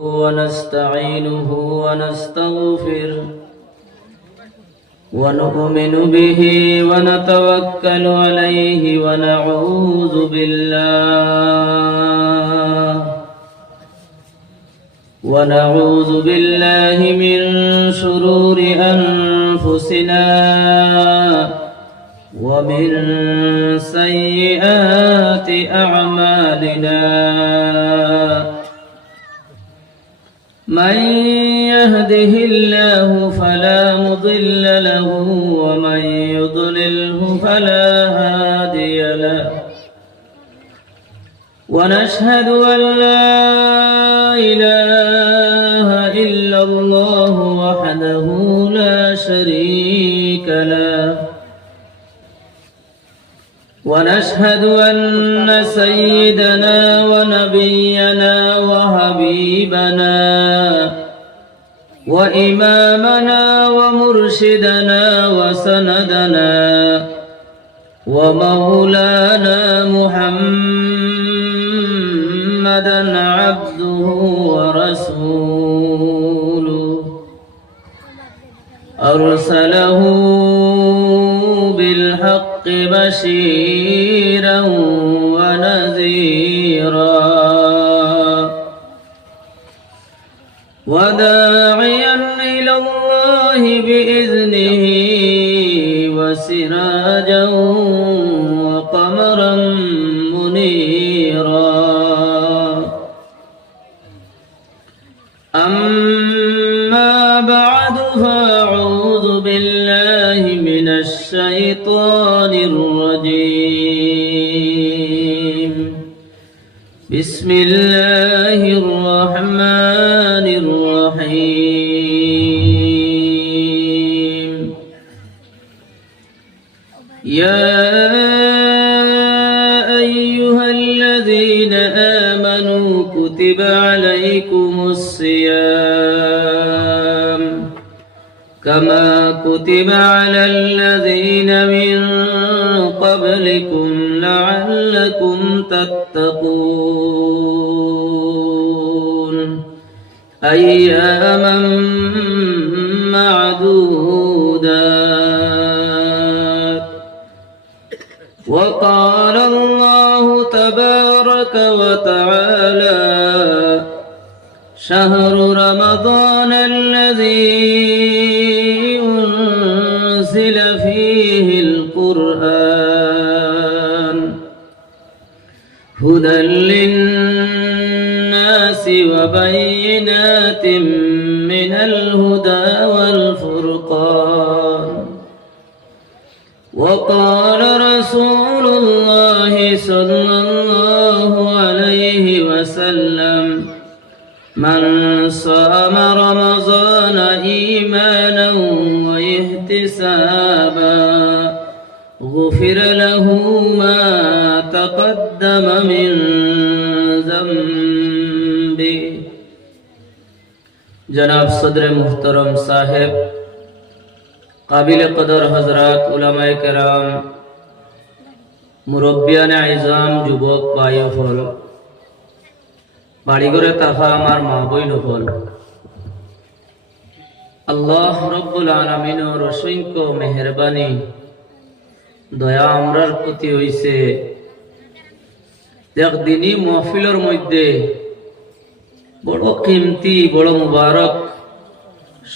ونستعينه ونستغفره ونؤمن به ونتوكل عليه ونعوذ بالله من شرور أنفسنا ومن سيئات أعمالنا من يهده الله فلا مضل له ومن يضلله فلا هادي له ونشهد أن لا إله إلا الله وحده لا شريك له ونشهد أن سيدنا ونبينا وحبيبنا وإمامنا ومرشدنا وسندنا ومولانا محمدا عبده ورسوله أرسله بالحق بشيرا ونذيرا وداعيا إلى الله بإذنه وسراجا وقمرا منيرا أما بعد فأعوذ بالله من الشيطان الرجيم بسم الله الرحمن الرحيم يا أيها الذين آمنوا كتب عليكم الصيام كما كتب على الذين من قبلكم لعلكم تتقون أياما معدودات وقال الله تبارك وتعالى شهر رمضان الذي أنزل فيه القرآن هدى للناس وبينات من الهدى والفرقان وقال رسول الله صلى الله عليه وسلم من صام رمضان إيمانا واحتسابا غفر له ما تقدم من ذنبه जनाब सदर मुहतरम साहेब काबिल कदर हजरात उलमाए कराम मुरब्बियाने आइजाम जुबक भाई फल बाड़ीघरे ताका आमार मा बहन फल আল্লাহ রব্বুল আলামিনের অসংখ্য মেহেরবানি দয়া আমরার প্রতি হইছে একদিনই মাহফিলের মধ্যে বড় কিমতি বড় মুবারক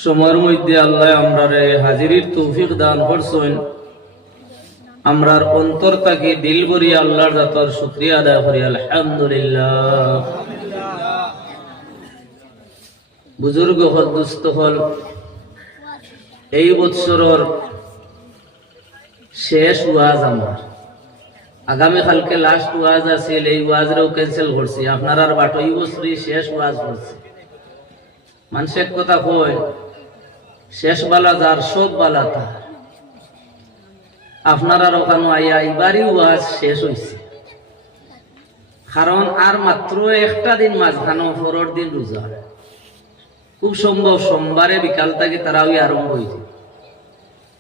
সময়ের মধ্যে আল্লাহ আমরারে হাজিরির তৌফিক দান করছেন। আমরার অন্তর থেকে দিল ভরি আল্লাহর জাতর শুকরিয়া আদায় করি আলহামদুলিল্লাহ। বুজুর্গ হল দুস্থ হল এই বৎসরের শেষ ওয়াজ আমার আগামী কালকে লাস্ট ওয়াজ আছে এই ওয়াজরেও ক্যান্সেল করছি আপনার আর বাটো এই বছরই শেষ ওয়াজ করছি। মানুষ এক কথা কয় শেষ বালা যার সব বালা তার আপনার আর ওখানে আইয়া এবারই ওয়াজ শেষ হয়েছে কারণ আর মাত্র একটা দিন মাঝখানো পরের দিন রোজা খুব সম্ভব সোমবারে বিকাল থেকে তারাউই আরম্ভ হয়েছে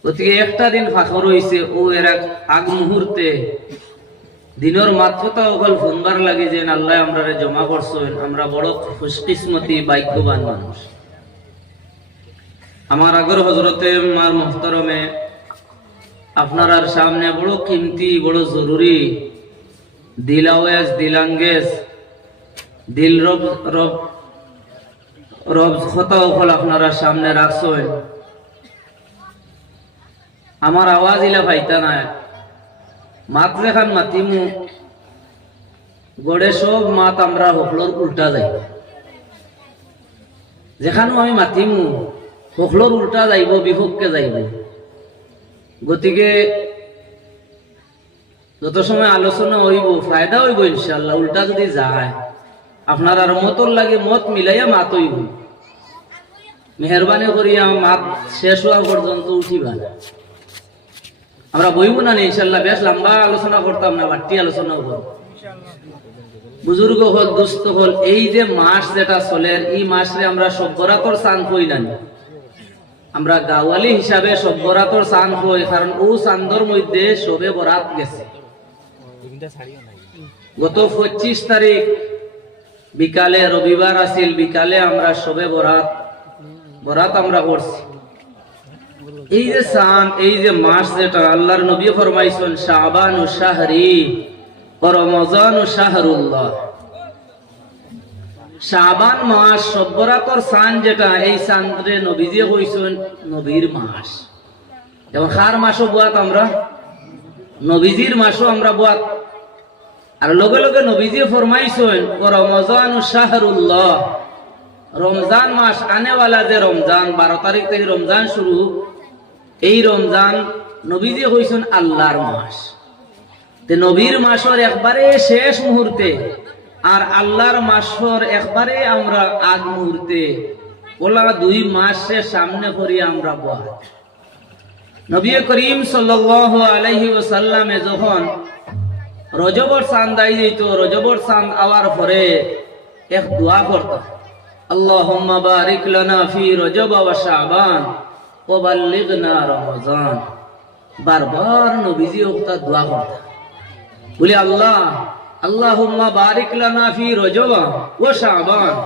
গতিকে একটা দিন ফাঁকর হয়েছে ও এর আগ মুহূর্তে দিনের মাত্রতা অকল ফোনবার লাগে যে আল্লাহ আমরা জমা করছেন, আমরা বড় খুশকিসমতি ভাগ্যবান মানুষ। আমার আগর হজরতে মার মোহতরমে আপনার সামনে বড় কিমতি, বড় জরুরি, দিলাওয়েজ, দিলাঙ্গেজ, দিল রব রব রব কথা অকল আপনারা সামনে রাখছেন। আমার আওয়াজ ইলা পাইতা না, মাত লেখান মাতিমু গড়ে সব মাত আমরা হকলোর উল্টা যাই। যেখানেও আমি মাতিমু হকলোর উল্টা যাইব, বিপক্ষে যাইব। গতিকে যত সময় আলোচনা হইব ফায়দা হইব ইনশাল্লাহ। উল্টা যদি যায় আপনার আর মতর লাগে মত মিলাইয়া মাত হইব। মেহরবানি করিয়া মাত শেষ হওয়া পর্যন্ত উঠিবা। আমরা বইব না ইনশাল্লাহ, বেশ লম্বা আলোচনা করতাম না, বাড়তি আলোচনা করব। বুজুর্গ হল, দুস্থ হল, এই যে মাস যেটা চলে এই মাসে আমরা সব্বরাতর চান কই না। আমরা গাওয়ালি হিসাবে সব্বরাতর চান কই, কারণ ও চান্দর মধ্যে সবে বরাত গেছে। গত 25 তারিখ বিকালে, রবিবার আসিল, বিকালে আমরা সবে বরাত আমরা করছি। এই যে চাঁদ, এই যে মাস যেটা আল্লাহর নবী ফরমাইছেন শাবানু শাহরি ওয়া রমজানু শাহরুল্লাহ। শাবান মাস সব্বরাতর চাঁদ যেটা, এই চাঁদরে নবীজি কইছেন নবীর মাস। এবং খার মাসও বুয়াত আমরা, নবীজির মাসও আমরা বুয়াত। আর লগে লগে নবীজি ফরমাইছেন ওয়া রমজানু শাহরুল্লাহ, রমজান মাস আনেওয়ালা যে রমজান, 12 তারিখ থেকে রমজান শুরু, এই রমজান নবীজি কইছেন আল্লাহর মাস। তে নবীর মাসের একবারে শেষ মুহূর্তে আর আল্লাহর মাসের একবারে আমরা আগ মুহূর্তে, ওলা 2 মাসের সামনে করি আমরা বল। নবী করিম সাল্লাল্লাহু আলাইহি ওয়াসাল্লামে যখন রজবর চাঁদ আই যেত, রজবর চাঁদ আওয়ার পরে এক দোয়া করত, আল্লাহুম্মা বারিক লানা ফি রজব ওয়া শাবান ওয়া বাল্লিগনা রমজান। বারবার নবীজি ওটা দোয়া করতেন, বলে আল্লাহ আল্লাহুম্মা বারিক লানা ফি রজব ওয়া শাবান,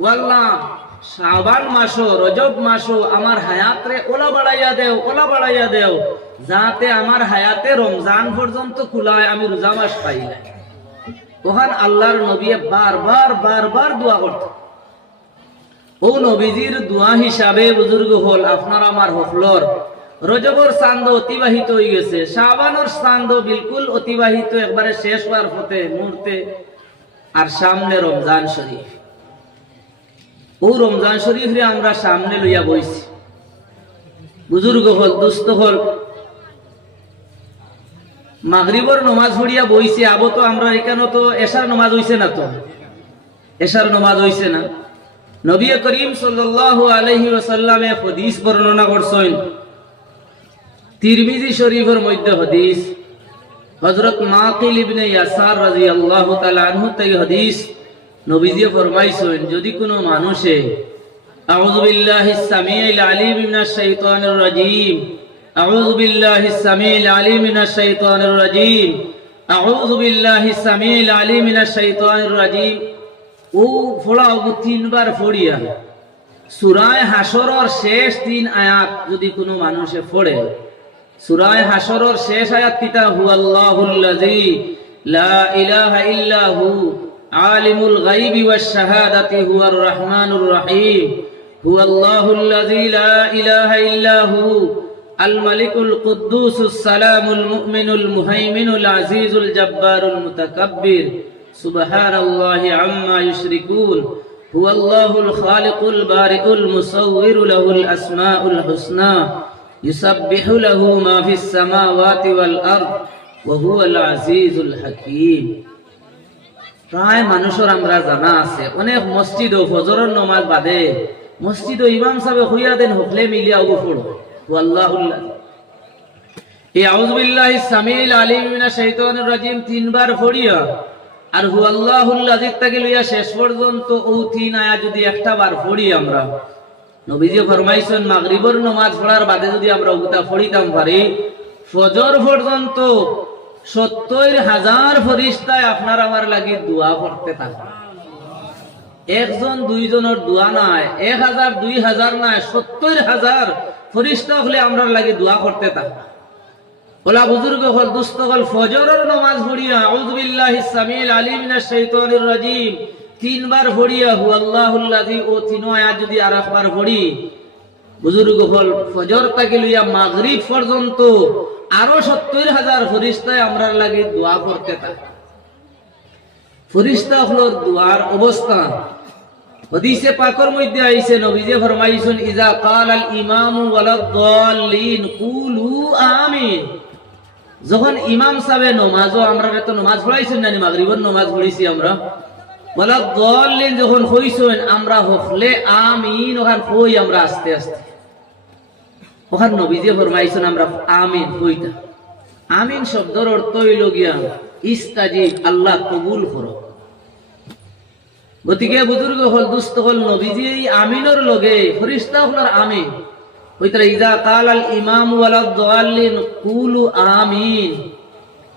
ও আল্লাহ শাবান মাসো, রজব মাসো আমার হায়াতে ওলা বাড়াইয়া দেও, যাতে আমার হায়াতে রমজান পর্যন্ত কুলায়, আমি রোজা মাস পাই। ওখান আল্লাহর নবী বারবার দোয়া করতেন। ও নবীজির দোয়া হিসাবে বুজুর্গ হল আপনার আমার হকলর রজবর চাঁদ অতিবাহিত হয়ে গেছে, শাবানোর চাঁদ বিলকুল অতিবাহিত, একবারে শেষ হওয়ার পথে মুহূর্তে। আর সামনে রমজান শরীফ, ও রমজান শরীফ রে আমরা সামনে লইয়া বইছি। বুজুর্গ হল, দুস্থ হল, মাগরিবর নমাজ পড়িয়া বইছি। আবো তো আমরা এখানে তো এশার নমাজ হইছে না, তো এশার নমাজ হইছে না। নবী করিম সাল্লাল্লাহু আলাইহি ওয়াসাল্লামে হাদিস বর্ণনা করছেন, তিরমিজি শরীফের মধ্যে হাদিস, হযরত মাকিল ইবনে ইয়াসার রাদিয়াল্লাহু তাআলা আনহু থেকে হাদিস, নবীজি ফরমাইছেন যদি কোনো মানুষে আউযু বিল্লাহিস সামিউল আলিম মিনাশ শাইতানির রাজীম, আউযু বিল্লাহিস সামিউল আলিম মিনাশ শাইতানির রাজীম, আউযু বিল্লাহিস সামিউল আলিম মিনাশ শাইতানির রাজীম, ও ফোড়াও 3 বার ফড়িয়া সূরা হাশরের শেষ 3 আয়াত যদি কোনো মানুষে পড়ে, সূরা হাশরের শেষ আয়াত কিতা, হুয়াল্লাহুল্লাযী লা ইলাহা ইল্লা হু আলিমুল গায়বি ওয়াশ শাহাদাতি হুয়ার রহমানুর রহিম, হুয়াল্লাহুল্লাযী লা ইলাহা ইল্লা হু আল মালিকুল কুদ্দুসুস সালামুল মুমিনুল মুহাইমিনুল আজিজুল জাব্বারুল মুতাকাব্বির, সুবহানাল্লাহি আম্মা ইউশরিকুন, হুয়াল্লাহুল খালিকুল বারিউল মুসাউবিরু লাহুল আসমাউল হুসনা, ইউসাব্বিহু লাহু মা ফিস সামাওয়াতি ওয়াল আরদ ওয়া হুয়াল আজিজুল হাকীম। প্রায় মানুষের আমরা জানা আছে, অনেক মসজিদও ফজরের নামাজ বাদে মসজিদও ইমাম সাহেব হইয়া দেন হকলে মিলিয়া ওগো পড়ো আল্লাহুল্লাহ, এই আউযু বিল্লাহিস সামিউল আলিম মিনাশ শাইতানির রাজীম 3 বার পড়িয়া আর হুয়াল্লাহুল্লাযী থেকে লইয়া শেষ পর্যন্ত ও 3 আয়াত যদি একটা বার পড়ি আমরা, নবীজি ফরমাইছেন মাগরিবের নামাজ পড়ার বাদে যদি আমরা ওটা পড়িতাম পারি, ফজর পর্যন্ত 70,000 ফেরেশতায় আপনার আমার লাগি দোয়া করতে থাকে। একজন দুইজনের দোয়া নাই, 1000 2000 নাই, 70,000 ফেরেশতা হলে আমরা লাগি দোয়া করতে থাকে। ওলা বুজুর্গ হল দুস্থ হল ফজরের নামাজ পড়িয়া আউযু বিল্লাহিস সামিল আলিম মিনাশ শাইতানির রাজিম 3 বার পড়িয়া হু আল্লাহুল্লাযী ও 3 আয়াত যদি আরেকবার পড়ি, বুজুর্গ হল ফজর থেকে লইয়া মাগরিব পর্যন্ত আরো 70,000 ফেরেশতায় আমরা লাগি দোয়া করতে থাকে। ফেরেশতা হলোর দোয়ার অবস্থা হাদিসে পাকের মধ্যে আইছে, নবীজি ফরমাইছেন ইজা ক্বালাল ইমামু ওয়ালাদ-দাল্লিন কুলু আমিন। যখন ইমাম সাহেব নামাজও, আমরা তো নামাজ পড়াইছেন না, মাগরিবের নামাজ পড়িছি আমরা, ওয়ালাদ-দাল্লিন যখন হইছেন আমরা হকলে আমিন ওখান কই আমরা আস্তে আস্তে, ওখান নবীজি ফরমাইছেন আমরা আমিন কইতা। আমিন শব্দের অর্থ হইল গিয়া ইস্তাজিব, আল্লাহ কবুল করো। গতিকে বুজুর্গ হল দুস্থ হল নবীজি এই আমিনের লগে ফেরেশতা হলার আমিন হইতরা ইজা ক্বালাল ইমাম ওয়ালাদ-দাল্লিন কুলু আমিন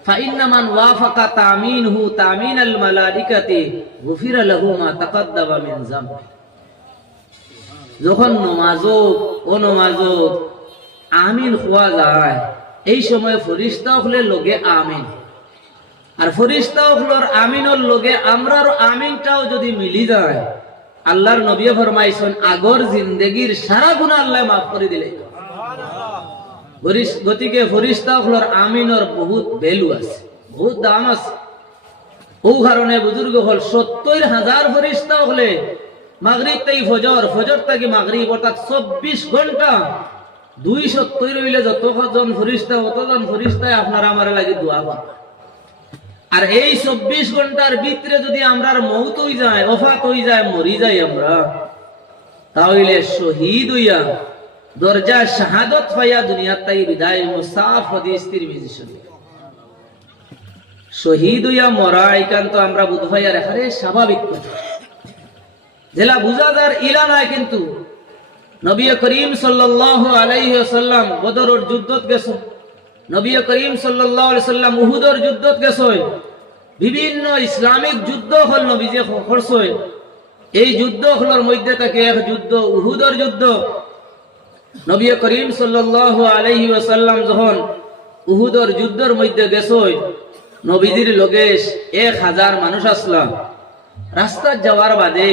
ফাইন্না মান ওয়াফাকা তামিনহু তামিনাল মালাইকাতি গুফিরা লাহু মা তাকাদ্দামা মিন যামবি। যখন নমাজও আমিন হওয়া যায়, এই সময় ফেরেশতা হলে লগে আমিন, আর ফেরেশতা হলোর আমিনের লগে আমরার আমিনটাও যদি মিলি যায়, আল্লাহর নবী ফরমাইছেন আগর জিন্দেগীর সারা গুনাহ আল্লাহ মাফ করে দিলে। গতিকে ফেরেশতা হলোর আমিনের বহুত ভ্যালু আছে, বহুত দাম আছে। ও কারণে বুজুর্গ হল 70,000 ফেরেশতা হলে মাগরিব থেকে ফজর, ফজর থেকে মাগরিব অর্থাৎ 24 ঘন্টা 270 হইলে যতজন ফেরেশতা অতজন ফেরেশতায় আপনার আমার লাগি দোয়া করে। আর এই 24 ঘন্টার ভিতরে যদি আমরার মৌত হয়ে যায়, ওফাত হয়ে যায়, মরি যাই আমরা, তাহলে শহীদ হইয়া দরজা শাহাদত পাইয়া দুনিয়ার তাই বিদায় মুসাফ হাদিস তিরমিজি শরীফ। শহীদ হইয়া মরা একান্ত আমরা বুঝাই আর এখানে স্বাভাবিক কথা, জেলা বুঝাদার ইলা নাই। কিন্তু নবী করিম সাল্লাল্লাহু আলাইহি ওয়াসাল্লাম বদরের যুদ্ধত গেছে, নবী করিম সাল্লাল্লাহু আলাইহি সাল্লাম উহুদের যুদ্ধত গেছে, বিভিন্ন ইসলামিক যুদ্ধ হল নবীজি করছে। এই যুদ্ধ হলোর মধ্যে থেকে এক যুদ্ধ উহুদের যুদ্ধ। নবী করিম সাল্লাল্লাহু আলাইহি ওয়াসাল্লাম যখন উহুদের যুদ্ধের মধ্যে গেছে, নবীজির লগে 1000 মানুষ আসলাম। রাস্তা যাওয়ার বাদে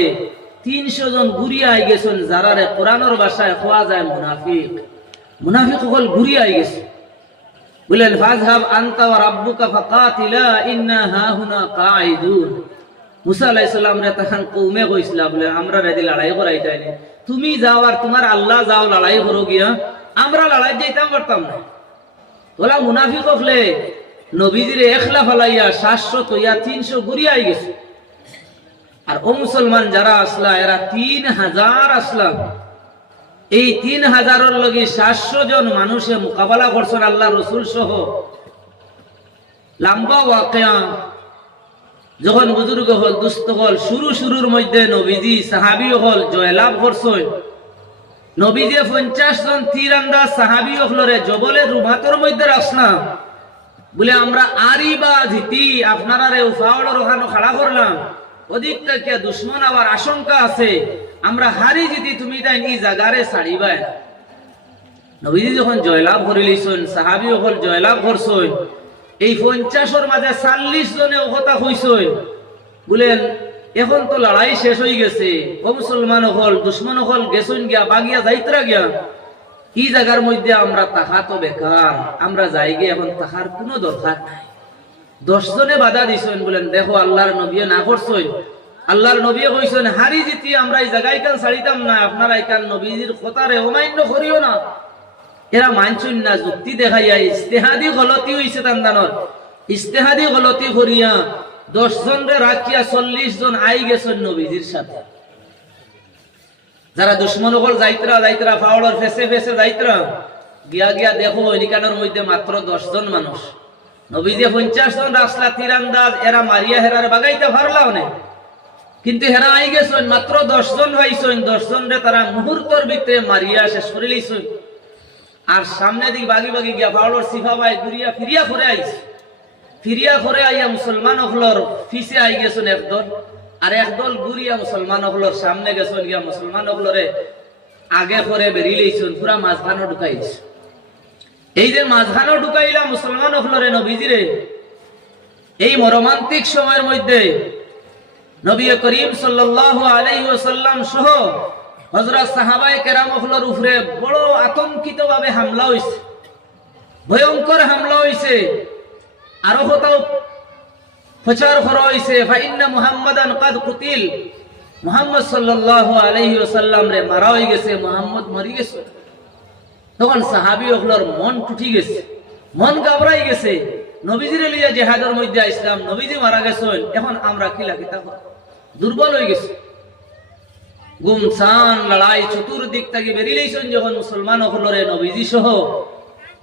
300 জন ঘুরিয়ে আই গেছেন, যারারে কোরআনের ভাষায় কোয়া যায় মুনাফিক। মুনাফিক হল ঘুরিয়ে আই গেছে, বলেন ফাযহাব আনতা ওয়া রাব্বুকা ফাকাতিলা ইন্না হাহুনা কাঈদুন। মুসা আলাইহিস সালাম রে তখন কওমে কইছিল, বলে আমরা রেদি লড়াই করাইতাই না, তুমি যাও আর তোমার আল্লাহ যাও লড়াই করো গিয়া, আমরা লড়াই যাইতাম পারতাম না। ওরা মুনাফিক হলে নবীজিরে একলা ফলাইয়া 700 তৈয়া 300 ঘুরিয়ে আই গেছে। আর ও মুসলমান যারা আসলা এরা 3000 আসলা। এই 3000-এর লগে 700 জন মানুষে মোকাবেলা করছেন আল্লাহ রসুল সহ। লম্বা ওয়াকিয়া। যখন বুজুর্গ হল দুস্থ হল শুরুর মধ্যে নবীজি সাহাবী হল জয়লাভ করছেন। নবীজি 50 জন তীরন্দাজ সাহাবী হলরে জবলের রুমাতর মধ্যে রাখনা, বলে আমরা আরি বা জিতি আপনারা রে উফাওয়ার ওখানে খাড়া করলাম, অধিক থেকে দুশ্মন আবার আশঙ্কা আছে, আমরা হারি জিতি, তুমি তাই এই জায়গারে ছাড়িবাই। নবীজি যখন জয়লাভ করে লইছেন, সাহাবী হল জয়লাভ করছেন, এই 50-এর মাঝে 40 জনে কথা কইছেন, বলেন এখন তো লড়াই শেষ হয়ে গেছে, ও মুসলমান হল দুশ্মন হল গেছেন গিয়া বাগিয়া যাইতরা গিয়া, এই জায়গার মধ্যে আমরা তাহা তো বেকার, আমরা যাই গিয়ে এখন তাহার কোনো দরকার নাই। 10 জনে বাধা দিছেন, বলেন দেখো আল্লাহর নবী না করছেন, আল্লাহর নবী কইছেন হারি জিতি আমরা এই জায়গায় কান ছাড়িতাম না, আপনারা এখান নবীজির কথারে অমান্য করিও না। এরা মানছেন না, যুক্তি দেখাইয়া ইস্তেহাদি গলতি হইছে তান্দানর, ইস্তেহাদি গলতি করিয়া 10 জনরে রাখিয়া 40 জন আই গেছেন নবীজির সাথে। যারা দুশ্মন হল যাইতরা ফাওড়ার ফেসে যাইতরা গিয়া দেখো এনিকানোর মধ্যে মাত্র 10 জন মানুষ। নবীজি 50 জন রাসলা তীরন্দাজ, এরা মারিয়া হেরার বাগাইতে পারলাও না, কিন্তু হেরা আই গেছেন মাত্র 10 জন ভাইছেন। 10 জনরে তারা মুহূর্তের ভিতরে মারিয়া শেষ করে লইছেন। আর সামনে দিক বাগি গিয়া ফাওড়ার সিফা ভাই ঘুরিয়া ফিরিয়া করে আইছে। ফিরিয়া করে আইয়া মুসলমান হলর ফিসে আই গেছেন একদল, আর একদল ঘুরিয়া মুসলমান হলর সামনে গেছেন গিয়া মুসলমান হলরে আগে করে বেরিয়ে লইছেন, পুরা মাঝখানো ঢুকাইছে। এই যে মাঝখানো ঢুকাইলা মুসলমান হলরে নবীজিরে, এই মর্মান্তিক সময়ের মধ্যে নবী করিম সাল্লাল্লাহু আলাইহি ওয়াসাল্লাম সহ হযরত সাহাবায়ে কেরাম হলর উপরে বড় আতঙ্কিত ভাবে হামলা হইছে, ভয়ঙ্কর হামলা হইছে। আরো কোথাও প্রচার করা হইছে ফাইন্না মুহাম্মাদান কাদ কুতিল, মুহাম্মদ সাল্লাল্লাহু আলাইহি ওয়াসাল্লাম রে মারা হয়ে গেছে, মুহাম্মদ মরি গেছে। তখন সাহাবী হলর মন টুটি গেছে, মন ঘাবড়াই গেছে। নবীজিরে লইয়া জিহাদের মধ্যে ইসলাম, নবীজি মারা গেছেন, এখন আমরা কি লাগিতা দুর্বল হয়ে গেছে। গুমসান লড়াই চতুর্দিক থেকে বেরিয়ে লইছেন যখন মুসলমান হলরে নবীজি সহ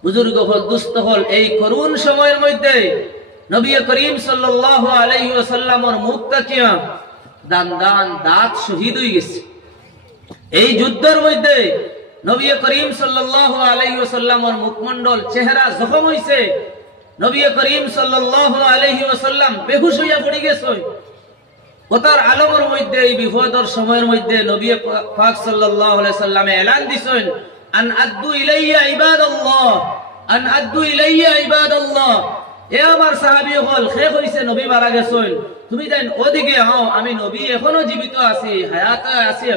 বুজুর্গ হল দুস্থ হল। এই করুণ সময়ের মধ্যে নবী করিম সাল্লাল্লাহু আলাইহি ওয়াসাল্লামের মুখ তাকিয়া দাঁত শহীদ হয়ে গেছে। এই যুদ্ধের মধ্যে নবী করিম সাল্লাল্লাহু আলাইহি ওয়াসাল্লামের মুখমণ্ডল চেহারা জখম হইছে। নবী করিম সাল্লাল্লাহু আলাইহি ওয়াসাল্লাম বেহুশ হইয়া পড়ে গেছে। ওতার আলমের মধ্যে এই বিপদের সময়ের মধ্যে নবী পাক সাল্লাল্লাহু আলাইহি ওয়াসাল্লাম এলান দিছেন, আন আদ্দু ইলাইয়া ইবাদাল্লাহ, আন আদ্দু ইলাইয়া ইবাদাল্লাহ। এ আমার সাহাবী হল শেষ হইছে, নবী মারা গেছেন, তুমি দেন ওদিকে হও, আমি নবী এখনো জীবিত আছি, হায়াতে আছি।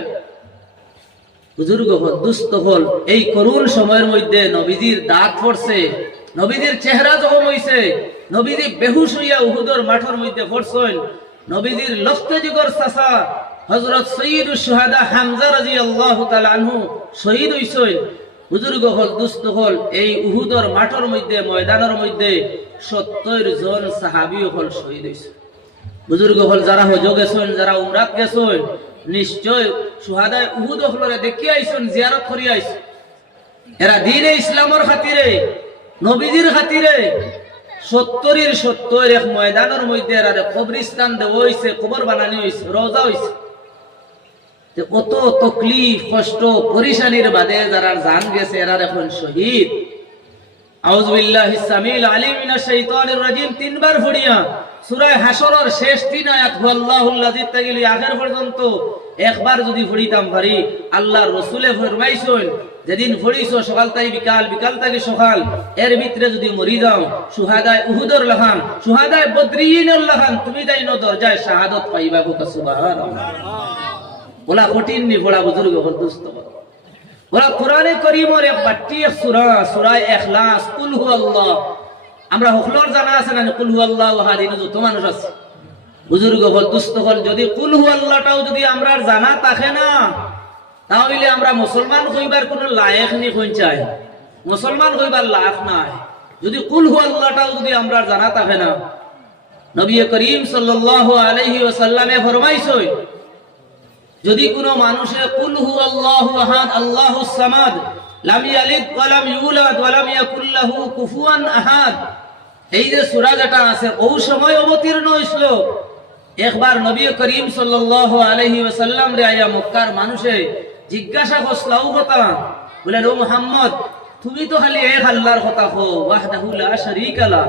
বুজুর্গ হল দুস্থ হল। এই করুণ সময়ের মধ্যে নবীজির দাঁত পড়ছে, নবীজির চেহারা জখম হইছে, নবীজি বেহুশ হইয়া উহুদের মাঠের মধ্যে পড়ছেন। নবীজির লক্ষ্য যুগের চাচা হযরত সৈয়দুশ শুহাদা হামজা রাদিয়াল্লাহু তাআলা আনহু শহীদ হইছেন। বুজুর্গ হল দুস্থ হল। এই উহুদের মাঠের মধ্যে ময়দানের মধ্যে 70 জন সাহাবী হল শহীদ হইছে। বুজুর্গ হল যারা হজ গেছেন, যারা উমরাত গেছেন, নিশ্চয় শুহাদায়ে উহুদ হলরে দেখি আইছেন, জিয়ারত করি আইছেন। এরা দ্বীনে ইসলামের খাতিরে, নবীজির খাতিরে 70 এক ময়দানের মধ্যে এরা কবরস্থান দেওয়া হইছে, কবর বানানি হইছে, রওজা হইছে। কত তকলিফ কষ্ট পরিশানির বাদে যারা জান গেছে এরা এখন শহীদ। আউযু বিল্লাহিস সামিল আলিম মিনাশ শাইতানির রাজিম তিনবার পড়িয়া সূরা হাশরের শেষ 3 আয়াত হুয়াল্লাহুল্লাযী তাগিলি আখের পর্যন্ত একবার যদি পড়িতাম পারি। আল্লাহর রাসূলে ফরমাইছেন, যেদিন পড়িছো সকাল তাই বিকাল, বিকাল থেকে সকাল, এর ভিতরে যদি মরি যাও শুহাদায়ে উহুদের লহান, শুহাদায়ে বদরিনের লহান, তুমি তাই ন দরজায় শাহাদাত পাইবা। সুবহানাল্লাহ। বলা কঠিন নি বড়া বুজুর্গ হল দুস্থ হল। বলা কোরআনে কারীমের এক বাট্টি এক সূরা, সূরা ইখলাস, কুল হুয়াল্লাহ। আমরা হকলর জানা আছে না কুল হুয়াল্লাহু আহাদ, যত মানুষ আছে বুজুর্গ হল দুস্থ হল। যদি কুল হুয়াল্লাহটাও যদি আমরা জানা থাকে না, তাহলে আমরা মুসলমান হইবার কোনো লায়েক নি কোন চাই, মুসলমান হইবার লাভ নাই। যদি কুল হুয়াল্লাহটাও যদি আমরা জানা থাকে না, নবী করিম সাল্লাল্লাহু আলাইহি ওয়াসাল্লামে ফরমাইছেন, যদি কোনো মানুষে কুল হুয়াল্লাহু আহাদ আল্লাহুস সামাদ লাম ইয়ালিদ ওয়া লাম ইউলাদ ওয়া লাম ইয়াকুল লাহু কুফুয়ান আহাদ, এই যে সূরা যেটা আছে ওই সময় অবতীর্ণ হইছিল। একবার নবী করিম সাল্লাল্লাহু আলাইহি ওয়াসাল্লাম রে আয়া মক্কার মানুষে জিজ্ঞাসা করছলাও কথা, বলেন ও মুহাম্মদ তুমি তো খালি এক আল্লাহর কথা কও, ওয়াহদাহু লা শারীকা লা,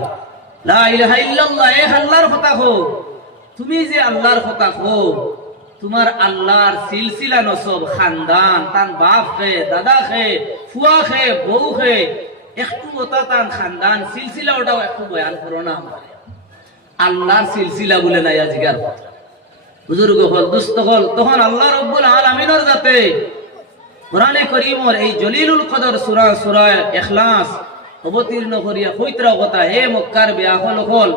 লা ইলাহা ইল্লাল্লাহ, এক আল্লাহর কথা কও। তুমি যে আল্লাহর কথা কও, তোমার আল্লাহর সিলসিলা নসব খানদান, তান বাপ খে, দাদা খে, ফুয়া খে, বউ খে, একটু ওটা তান খানদান সিলসিলা ওটাও একটু বয়ান করো না। আল্লাহর সিলসিলা বলে নাই আজিকার বুজুর্গ হল দুস্থ হল। তখন আল্লাহ রাব্বুল আলামিনের যাতে কোরআনে কারীমের এই জলিলুল কদর সূরা, সূরা ইখলাস অবতীর্ণ করিয়া কইতরা কথা, হে মক্কার বেআকল হল,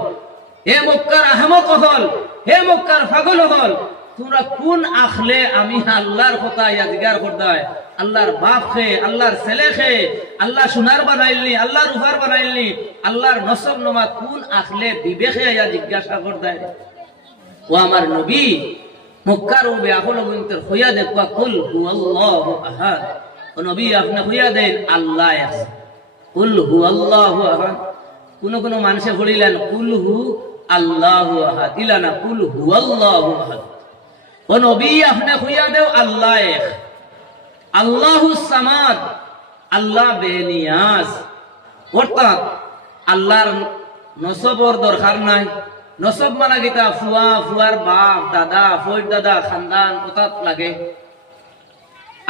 হে মক্কার আহমক হল, হে মক্কার পাগল হল, তোমরা কোন আখলে আমি আল্লাহর কথা ইয়াজগার করদায়, আল্লাহর বাপ খে, আল্লাহর ছেলে খে, আল্লাহ সোনার বানাইলনি, আল্লাহর রূপার বানাইলনি, আল্লাহর নসব নমা কোন আখলে বিবেকে ইয়া জিজ্ঞাসা করদায়। ও আমার নবী মক্কার ও বেআকল বন্ধুর হইয়া দেখবা কুল হুয়াল্লাহু আহাদ। ও নবী আপনি হইয়া দেন আল্লাহ আছে, কুল হুয়াল্লাহু আহাদ। কোন কোন মানুষে বলিলেন কুল হু আল্লাহু আহাদ, ইলানা কুল হুয়াল্লাহু আহাদ। ও নবী আপনি হইয়া দেও আল্লাহ এক, আল্লাহুস সামাদ, আল্লাহ বেনিয়াজ। অর্থাৎ আল্লাহর নসবর দরকার নাই। নসব মানে কিতা? ফুয়া, ফুয়ার বাপ, দাদা, ফইর দাদা, খানদান কোথাত লাগে।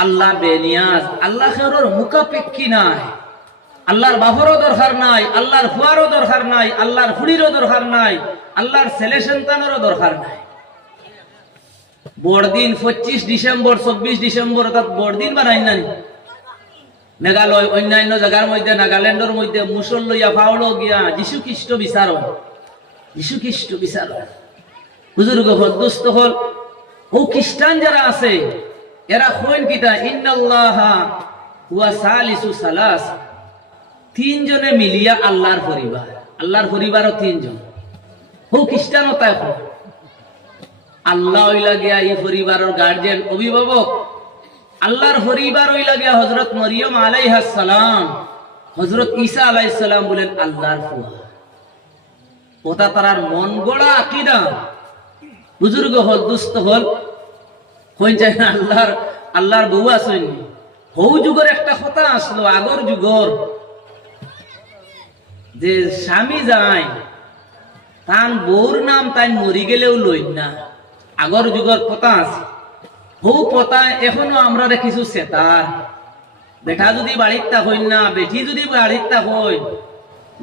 আল্লাহ বেনিয়াজ, আল্লাহ খেরোর মুখাপেক্ষী নাই। আল্লাহর বাপরও দরকার নাই, আল্লাহর ফুয়ারও দরকার নাই, আল্লাহর ফুড়িরও দরকার নাই, আল্লাহর ছেলে সন্তানেরও দরকার নাই। বড়দিন 25 ডিসেম্বর 24 ডিসেম্বর অর্থাৎ বড়দিন বানাই নাই। মেঘালয় অন্যান্য জায়গার মধ্যে, নাগাল্যান্ডের মধ্যে মুসল লইয়া ফাউল গিয়া যীশু খ্রিস্ট বিচার, যীশু খ্রিস্ট বিচার। হুজুর দোস্ত হল ও খ্রিস্টান যারা আছে এরা কইন কিতা? ইন্নাল্লাহা ওয়া সালিসু সালাস, তিনজনে মিলিয়া আল্লাহর পরিবার। আল্লাহর পরিবারও তিনজন। ও খ্রিস্টানও তাই আল্লাহ হইলা গিয়া এই পরিবারের গার্জিয়ান, অভিভাবক। আল্লাহর পরিবার হইলা গিয়া হযরত মরিয়ম আলাইহিস সালাম, হযরত ঈসা আলাইহিস সালাম বলেন আল্লাহর ফুয়া। ওটা তারার মন গড়া আকীদা। বুজুর্গ হল, দুস্থ হল, কই যায় না আল্লাহর বউ আছেন। হৌ যুগের একটা কথা আসলো, আগর যুগর, যে স্বামী যায় তান বউর নাম তাই মরি গেলেও লই না। আগর যুগের কথা আছে। হৌ পতা এখনো আমরা কিছু সেতার। বেটা যদি বাড়ির তা হই না, বেটি যদি বাড়ির তা হই,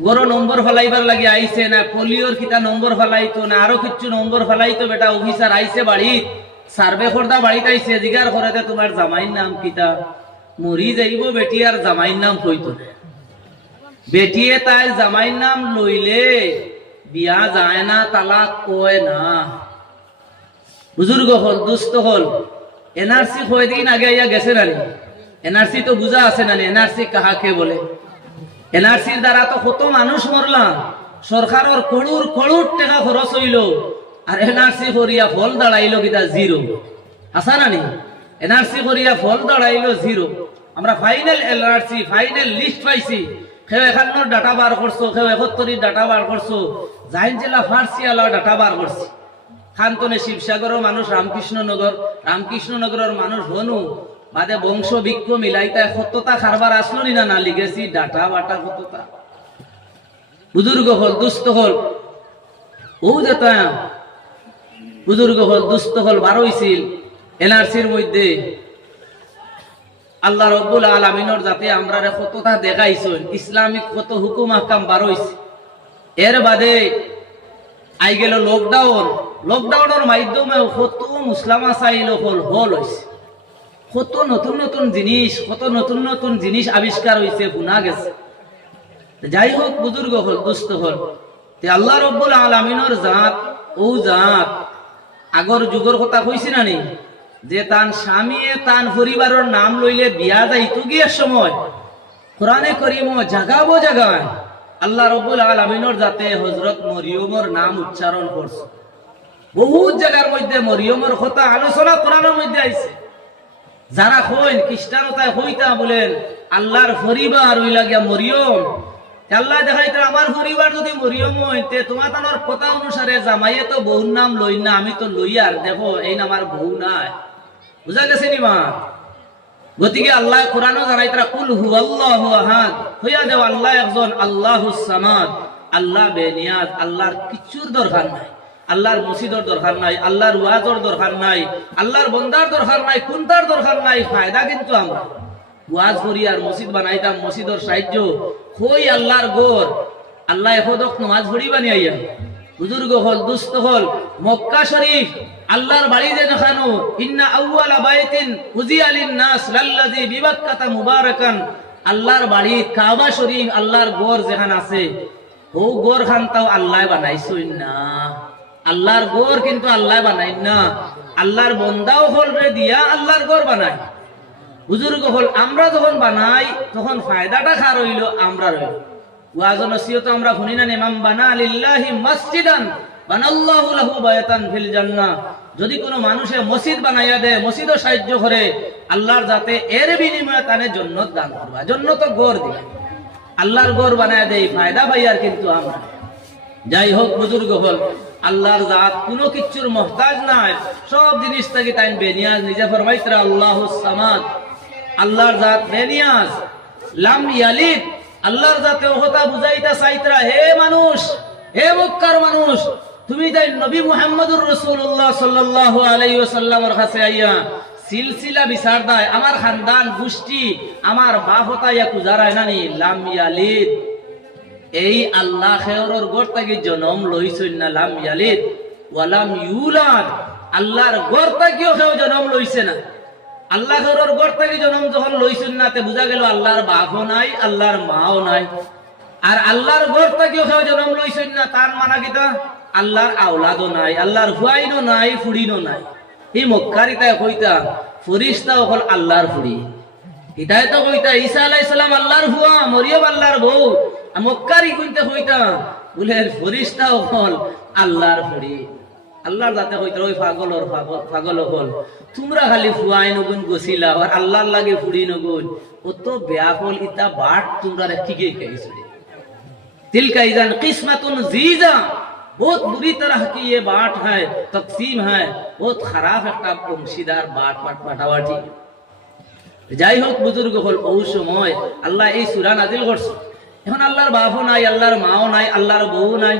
গরো নম্বর ফেলাইবার লাগে আইছে না, পোলিওর কিতা নম্বর ফেলাইতো না, আরো কিছু নম্বর ফেলাইতো। বেটা অফিসার আইছে বাড়িত, সার্ভে করতা বাড়িতে আইছে, জিগার করতে তোমার জামাইর নাম কিতা? মরি যাইব বেটি আর জামাইর নাম কইতো না। বেটিয়ে তাই জামাইর নাম লইলে বিয়া যায় না, তালাক কয় না। বুজুর্গ হল, দুস্থ হল, এনআরসি কয়দিন আগে আইয়া গেছে নানি? এনআরসি তো বুঝা আছে নানি? এনআরসি কাহাকে বলে? এনআরসির দ্বারা তো কত মানুষ মরলাম, সরকারের করুর করুর টাকা খরচ হইল, আর এনআরসি করিয়া ফল দাঁড়াইলো কিতা? জিরো। আসা নানি? এনআরসি করিয়া ফল দাঁড়াইলো জিরো। আমরা ফাইনাল এনআরসি ফাইনাল লিস্ট পাইছি। কেউ 51 ডাটা বার করছো, কেউ 71 ডাটা বার করছো, জাইন জেলা ফার্সি আলা ডাটা বার করছি। খান্তনে শিবসাগরের মানুষ রামকৃষ্ণনগরের মানুষ হনু বাদে বংশ বৃক্ষ মিলাইতা সত্যতা খারবার আসলো নি না? লিগেছি ডাটা বাটা সত্যতা। বুজুর্গ হল, দুস্থ হল, ও যেটা বুজুর্গ হল, দুস্থ হল বার হইছিল এনআরসির মধ্যে। আল্লাহ রব্বুল আলামিনের যাতে আমরা কতটা দেখাইছেন, ইসলামিক কত হুকুম আহকাম বার হইছে। এর বাদে আই গেল লকডাউন। লকডাউনের মাধ্যমে কত মুসলামা চাইল হল হইছে। কত নতুন নতুন জিনিস আবিষ্কার হইছে, শুনা গেছে। যাই হোক বুজুর্গ হল, দুস্থ হল, আল্লাহ রব্বুল আলামিনের জাত, ও জাত আগর যুগের কথা কইছি না নি? যে তান স্বামীয়ে তান পরিবারের নাম লইলে বিয়া যাইতো গিয়ে সময় কোরআনে করিম জাগায় আল্লাহ রব্বুল আলামিনের যাতে হযরত মরিয়মের নাম উচ্চারণ করছে। বহুত জায়গার মধ্যে মরিয়মের কথা আলোচনা কোরআনের মধ্যে আইছে। যারা কইন খ্রিস্টানতায় হইতা বলেন আল্লাহর পরিবার হইলা গিয়া মরিয়ম, আল্লাহ দেখাইতে আমার পরিবার যদি মরিয়ম হইতে তোমার তানোর কথা অনুসারে জামাইয়ে তো বউর নাম লই না, আমি তো লই আর দেখো এই নাম আর বউ নাই। বুঝা গেছে নি মা? গতিকে আল্লাহ কোরআনও জানাইতরা কুল হুয়াল্লাহু আহাদ, হইয়া দেও আল্লাহ একজন, আল্লাহুস সামাদ, আল্লাহ বেনিয়াজ, আল্লাহর কিছুর দরকার নাই, আল্লাহর মসজিদের দরকার নাই, আল্লাহর ওয়াজের দরকার নাই, আল্লাহর বন্দার দরকার নাই, কোনটার দরকার নাই। ফায়দা কিন্তু আমরা ওয়াজ করি আর মসজিদ বানাইতাম, মসজিদের সাহায্য কই আল্লাহর গোর, আল্লাহ এফদক নামাজ পড়ি বানিয়াইয়া। বুজুর্গ হল, দুস্থ হল, মক্কা শরীফ আল্লাহর বাড়ি যে দেখানো, ইন্না আউয়ালা বাইতিন উজিয়া লিন-নাস লাল্লাযী বিবাক্কাতা মুবারাকান, আল্লাহর বাড়ি কাবা শরীফ, আল্লাহর গোর যেখানে আছে, ও গোর খানটাও আল্লাহ বানাইছই না। আল্লাহর গোর কিন্তু আল্লাহ বানাই না, আল্লাহর বন্দাও হলরে দিয়া আল্লাহর গোর বানাই। বুজুর্গ হল, আমরা যখন বানাই তখন ফায়দাটা কার হইল? আমরা রইল। ওয়াজ নসিহত আমরা শুনি না? ইমাম বানা লিল্লাহি মসজিদান বানাল্লাহু লাহু বায়াতান ফিল জান্নাহ। যদি কোনো মানুষে মসজিদ বানাইয়া দেয়, মসজিদও সাহায্য করে, আল্লাহর যাতে এর বিনিময়ে তানে জান্নাত দান করবা, জান্নাত গড় দিবা, আল্লাহর গড় বানাইয়া দেয়, ফায়দা পাইয়ার কিন্তু আমরা। যাই হোক বুজুর্গ হল, আল্লাহর জাত কোনো কিছুর মুহতাজ নাই, সব জিনিস থেকে তাই বেনিয়াজ। নিজে ফরমাইতরা আল্লাহুস সামাদ, আল্লাহর জাত বেনিয়াজ, লাম ইয়ালিদ, আল্লাহর জাতে ওহতা বুঝাইতা চাইতরা হে মানুষ হে মক্কার মানুষ, তুমি তাই নবী মুহাম্মদুর রাসূলুল্লাহ সাল্লাল্লাহু আলাইহি ওয়াসাল্লামের কাছে আইয়া সিলসিলা বিচার দায়, আমার খানদান গোষ্ঠী আমার বাপ হতাইয়া কুজারায় নানি লাম ইয়ালিদ, এই আল্লাহ খেয়রর গড় থেকে জন্ম লইছেন না, লাম ইয়ালিদ ওয়ালাম ইউলাদ, আল্লাহর গড় থেকেও কেউ জন্ম লইছে না। আল্লাহ খেয়রর গড় থেকে জন্ম যখন লইছেন না, তে বোঝা গেল আল্লাহর বাপও নাই, আল্লাহর মাও নাই। আর আল্লাহর গড় থেকেও কেউ জন্ম লইছেন না, তার মানা কিতা আল্লাহর আওলাদও নাই, আল্লাহর ফুয়াইনও নাই, ফুড়িনও নাই। এই মক্কারিতায় কইতা ফরিস্তা হল আল্লাহর ফুড়ি, ইতায় তো কইতা ঈসা আলাইহিস সালাম আল্লাহর ফুয়া, মরিয়ম আল্লাহর বউ। মক্কারি কইতে কইতা বলে ফরিস্তা হল আল্লাহর ফুড়ি। আল্লাহর যাতে কইতা ওই পাগল হল তোমরা খালি ফুয়াই নগুন গছিলা আর আল্লাহর লাগে ফুড়ি নগুন, ও তো বেয়াফল ইতা বাট তোমরা ঠিকই খাইছে। तिलका इज़न किस्मतुन जीजा, बहुत बुरी तरह की ये बात है, तकसीम है, बहुत खराब একটা অংশীদার বাট পাটাওয়াটি। যাই হোক বুজুর্গ হল ওই সময় আল্লাহ এই সূরা নাজিল করছে। এখন আল্লাহর বাপও নাই, আল্লাহর মাও নাই, আল্লাহর বউ নাই।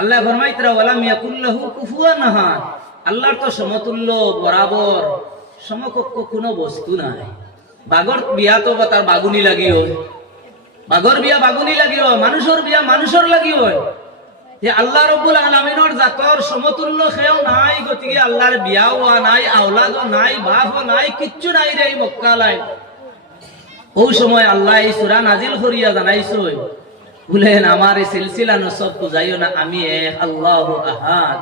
আল্লাহ ফরমাইতরা ওয়ালাম ইয়াকুল্লাহু কুফুয়ান আহাদ, আল্লাহর তো সমতুল্য বরাবর সমকক্ষ কোনো বস্তু নাই। বাগর বিয়া তো তার বাগুনি লাগিও, বাগর বিয়া বাগুনি লাগিও, মানুষের বিয়া মানুষের লাগিও। যে আল্লাহ রাব্বুল আলামিনের জাতর সমতুল্য কেউ নাই, গতিকে আল্লাহর বিয়াও নাই, আওলাদও নাই, বাপও নাই, কিচ্ছু নাই রে মক্কালাই। ওই সময় আল্লাহ এই সূরা নাজিল করিয়া জানাইছো, বলেন আমার এই সিলসিলা নসব বুঝাইও না, আমি এক আল্লাহু আহাদ।